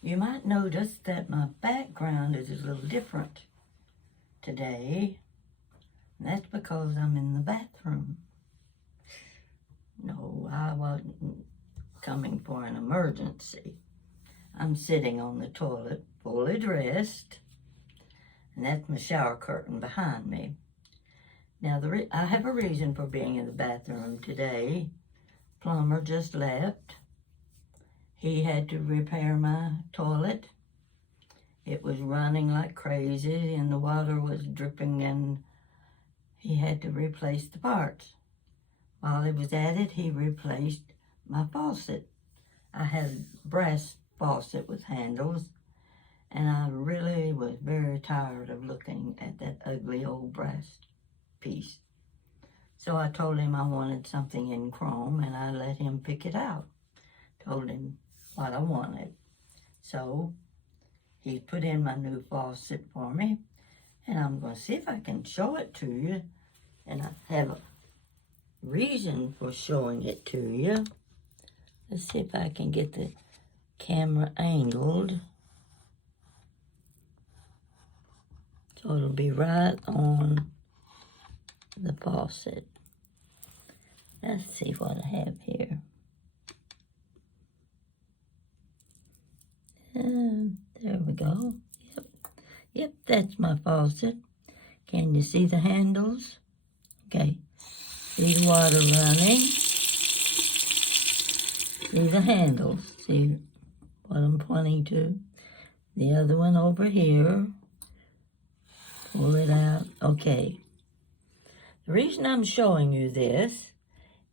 You might notice that my background is a little different today. And that's because I'm in the bathroom. No, I wasn't coming for an emergency. I'm sitting on the toilet, fully dressed, and that's my shower curtain behind me. Now, I have a reason for being in the bathroom today. Plumber just left. He had to repair my toilet. It was running like crazy, and the water was dripping, and he had to replace the parts. While he was at it, he replaced my faucet. I had a brass faucet with handles, and I really was very tired of looking at that ugly old brass piece. So I told him I wanted something in chrome, and I let him pick it out. Told him what I wanted. So he put in my new faucet for me, and I'm going to see if I can show it to you. And I have a reason for showing it to you. Let's see if I can get the camera angled. So it'll be right on the faucet. Let's see what I have here. And there we go. Yep, that's my faucet. Can you see the handles? Okay. See the water running. See the handles. See what I'm pointing to. The other one over here. Pull it out. Okay. The reason I'm showing you this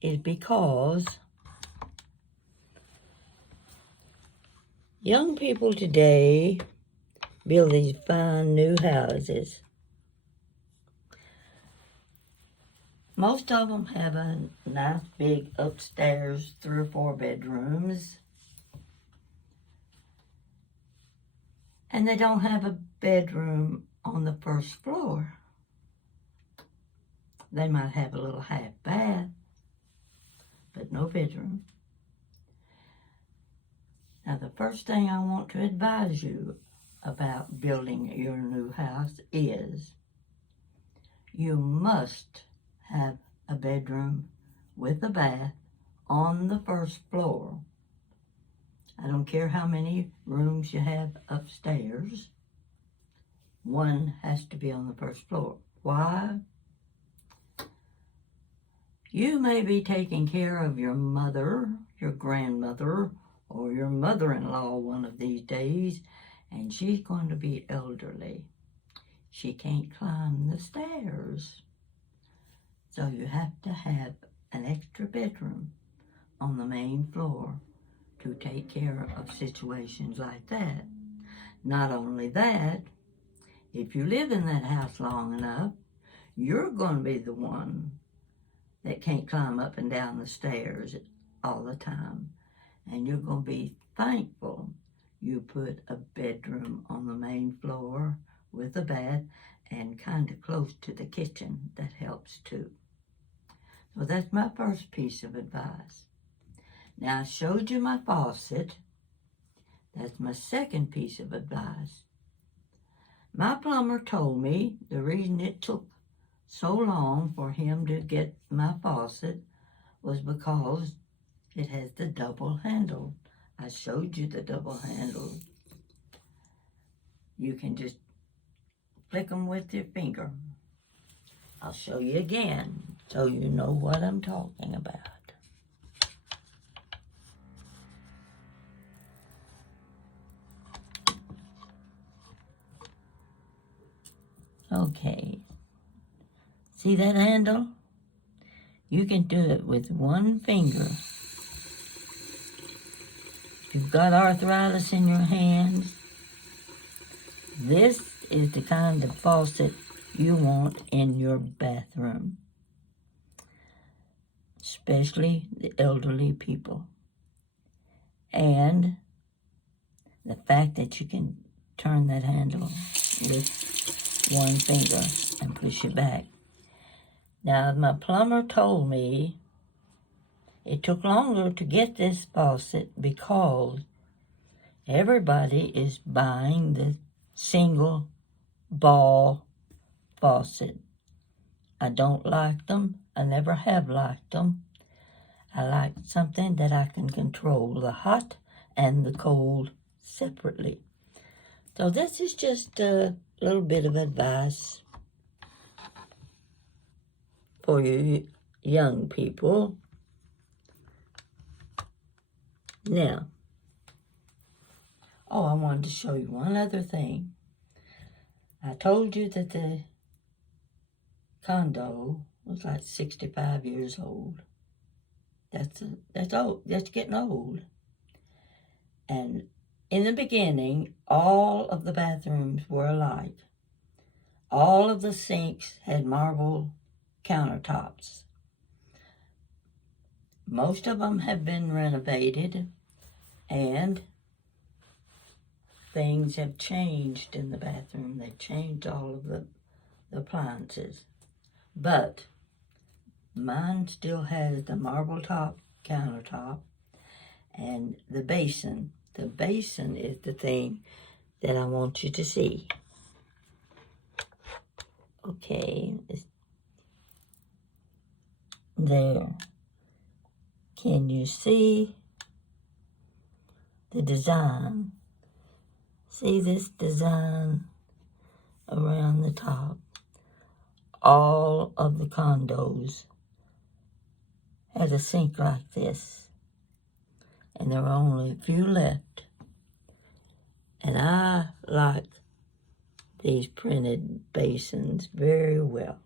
is because young people today build these fine new houses. Most of them have a nice big upstairs 3 or 4 bedrooms. And they don't have a bedroom on the first floor. They might have a little half bath, but no bedroom. Now, the first thing I want to advise you about building your new house is you must have a bedroom with a bath on the first floor. I don't care how many rooms you have upstairs. One has to be on the first floor. Why? You may be taking care of your mother, your grandmother, or your mother-in-law one of these days, and she's going to be elderly. She can't climb the stairs. So you have to have an extra bedroom on the main floor to take care of situations like that. Not only that, if you live in that house long enough, you're going to be the one that can't climb up and down the stairs all the time. And you're going to be thankful you put a bedroom on the main floor with a bath and kind of close to the kitchen. That helps too. So that's my first piece of advice. Now, I showed you my faucet. That's my second piece of advice. My plumber told me the reason it took so long for him to get my faucet was because it has the double handle. I showed you the double handle. You can just flick them with your finger. I'll show you again so you know what I'm talking about. Okay. See that handle? You can do it with one finger. If you've got arthritis in your hands, this is the kind of faucet you want in your bathroom, especially the elderly people. And the fact that you can turn that handle with one finger and push it back. Now, my plumber told me it took longer to get this faucet because Everybody is buying the single ball faucet. I don't like them. I never have liked them. I like something that I can control the hot and the cold separately. So this is just a little bit of advice for you young people. Now, I wanted to show you one other thing. I told you that the condo was like 65 years old. That's old. That's getting old. And in the beginning, all of the bathrooms were alike. All of the sinks had marble countertops. Most of them have been renovated, and things have changed in the bathroom. They've changed all of the appliances. But mine still has the marble top countertop and the basin. The basin is the thing that I want you to see. Okay, there. Can you see the design? See this design around the top? All of the condos had a sink like this, and there are only a few left. And I like these printed basins very well.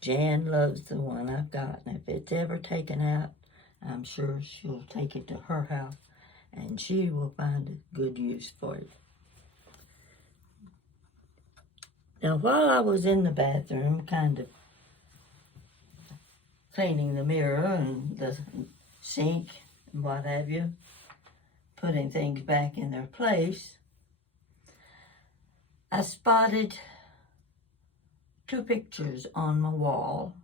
Jan loves the one I've got, and if it's ever taken out, I'm sure she'll take it to her house, and she will find a good use for it. Now, while I was in the bathroom, kind of cleaning the mirror and the sink and what have you, putting things back in their place, I spotted 2 pictures on my wall.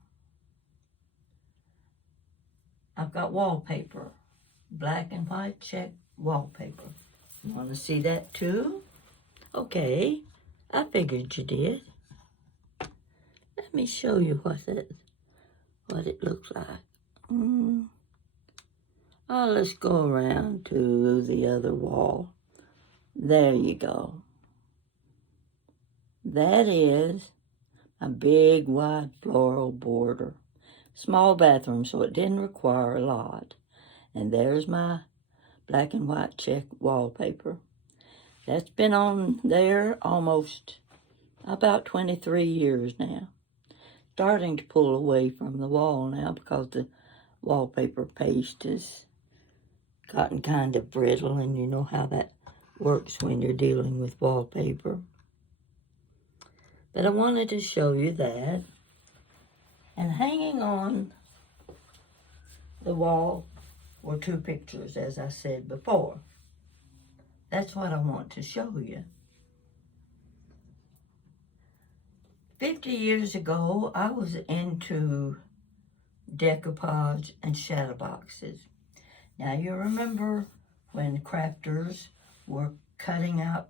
I've got wallpaper, black and white check wallpaper. You want to see that too? Okay, I figured you did. Let me show you what it looks like. Let's go around to the other wall. There you go. That is a big wide floral border. Small bathroom, so it didn't require a lot. And there's my black and white check wallpaper. That's been on there almost about 23 years now. Starting to pull away from the wall now because the wallpaper paste has gotten kind of brittle, and you know how that works when you're dealing with wallpaper. But I wanted to show you that. And hanging on the wall were 2 pictures, as I said before. That's what I want to show you. 50 years ago, I was into decoupage and shadow boxes. Now, you remember when crafters were cutting out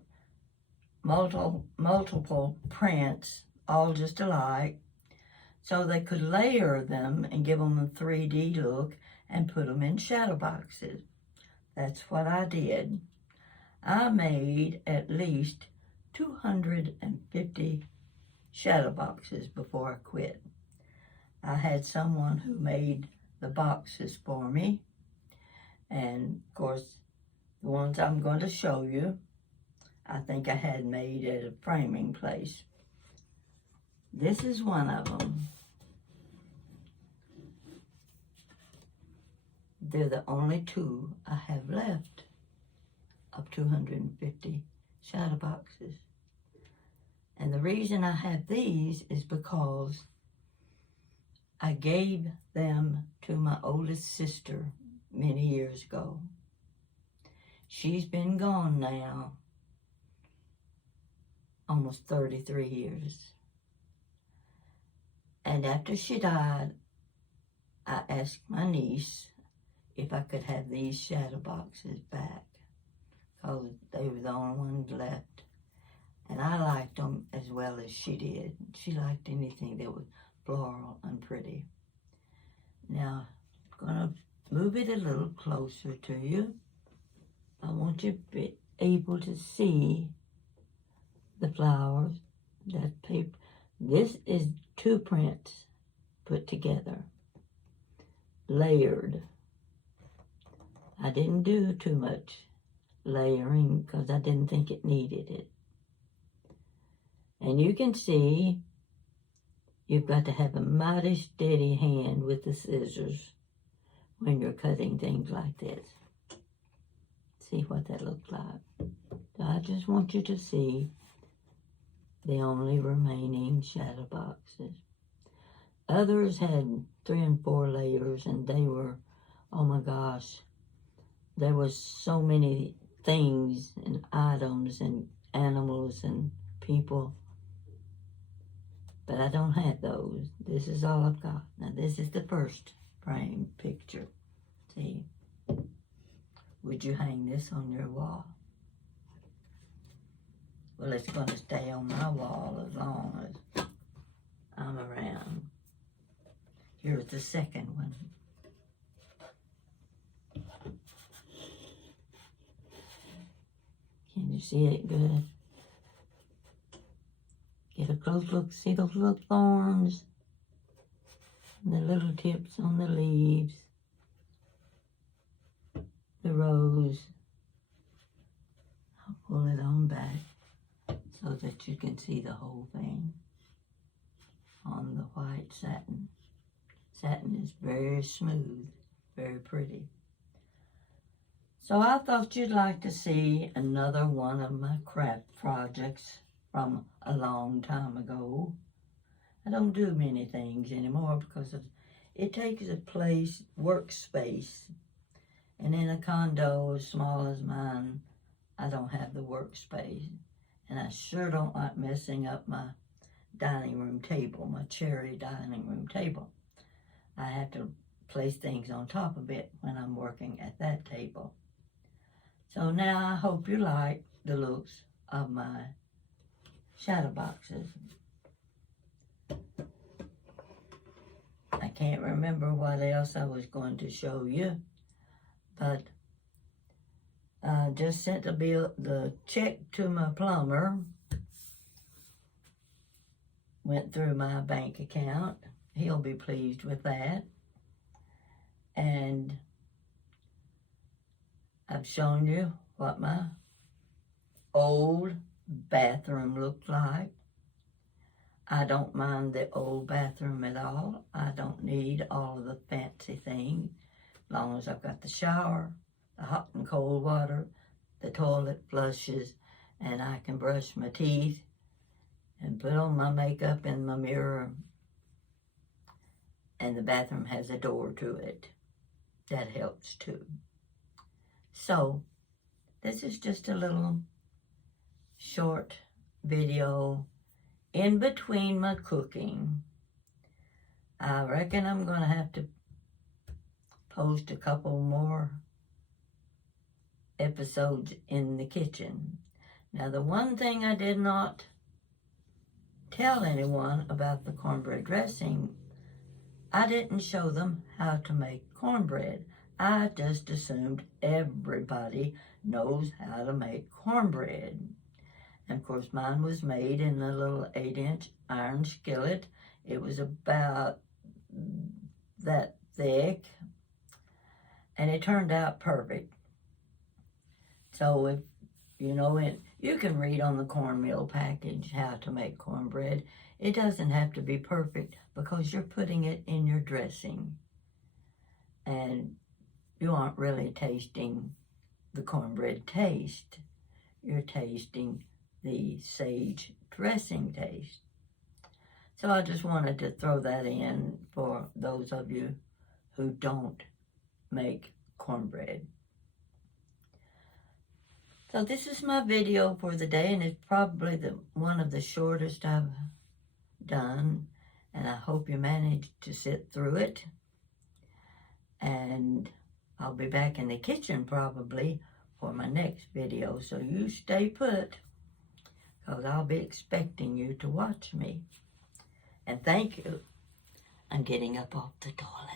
multiple prints, all just alike, so they could layer them and give them a 3D look and put them in shadow boxes. That's what I did. I made at least 250 shadow boxes before I quit. I had someone who made the boxes for me, and of course the ones I'm going to show you I think I had made at a framing place. This is one of them. They're the only 2 I have left of 250 shadow boxes. And the reason I have these is because I gave them to my oldest sister many years ago. She's been gone now almost 33 years. And after she died, I asked my niece if I could have these shadow boxes back. because they were the only ones left. And I liked them as well as she did. She liked anything that was floral and pretty. Now, I'm going to move it a little closer to you. I want you to be able to see the flowers. That paper. This is 2 prints put together, layered. I didn't do too much layering because I didn't think it needed it. And you can see you've got to have a mighty steady hand with the scissors when you're cutting things like this. See what that looks like. So I just want you to see the only remaining shadow boxes. Others had 3 and 4 layers, and they were, oh my gosh, there was so many things and items and animals and people. But I don't have those. This is all I've got. Now this is the first frame picture. See? Would you hang this on your wall? Well, it's going to stay on my wall as long as I'm around. Here's the second one. Can you see it good? Get a close look. See those little thorns? And the little tips on the leaves. The rose. I'll pull it on back so that you can see the whole thing on the white satin. Satin is very smooth, very pretty. So I thought you'd like to see another one of my craft projects from a long time ago. I don't do many things anymore because it takes a place, workspace. And in a condo as small as mine, I don't have the workspace. And I sure don't like messing up my dining room table, my cherry dining room table. I have to place things on top of it when I'm working at that table. So now I hope you like the looks of my shadow boxes. I can't remember what else I was going to show you, but I just sent the check to my plumber. Went through my bank account. He'll be pleased with that. And I've shown you what my old bathroom looked like. I don't mind the old bathroom at all. I don't need all of the fancy things. As long as I've got the shower, the hot and cold water, the toilet flushes, and I can brush my teeth and put on my makeup in my mirror. And the bathroom has a door to it. That helps too. So, this is just a little short video in between my cooking. I reckon I'm going to have to post a couple more episodes in the kitchen. Now, the one thing I did not tell anyone about the cornbread dressing, I didn't show them how to make cornbread. I just assumed everybody knows how to make cornbread. And of course, mine was made in a little 8-inch iron skillet. It was about that thick, and it turned out perfect. So if you know it, you can read on the cornmeal package how to make cornbread. It doesn't have to be perfect because you're putting it in your dressing. And you aren't really tasting the cornbread taste. You're tasting the sage dressing taste. So I just wanted to throw that in for those of you who don't make cornbread. So this is my video for the day, and it's probably one of the shortest I've done, and I hope you managed to sit through it. And I'll be back in the kitchen probably for my next video. So you stay put, because I'll be expecting you to watch me. And thank you. I'm getting up off the toilet.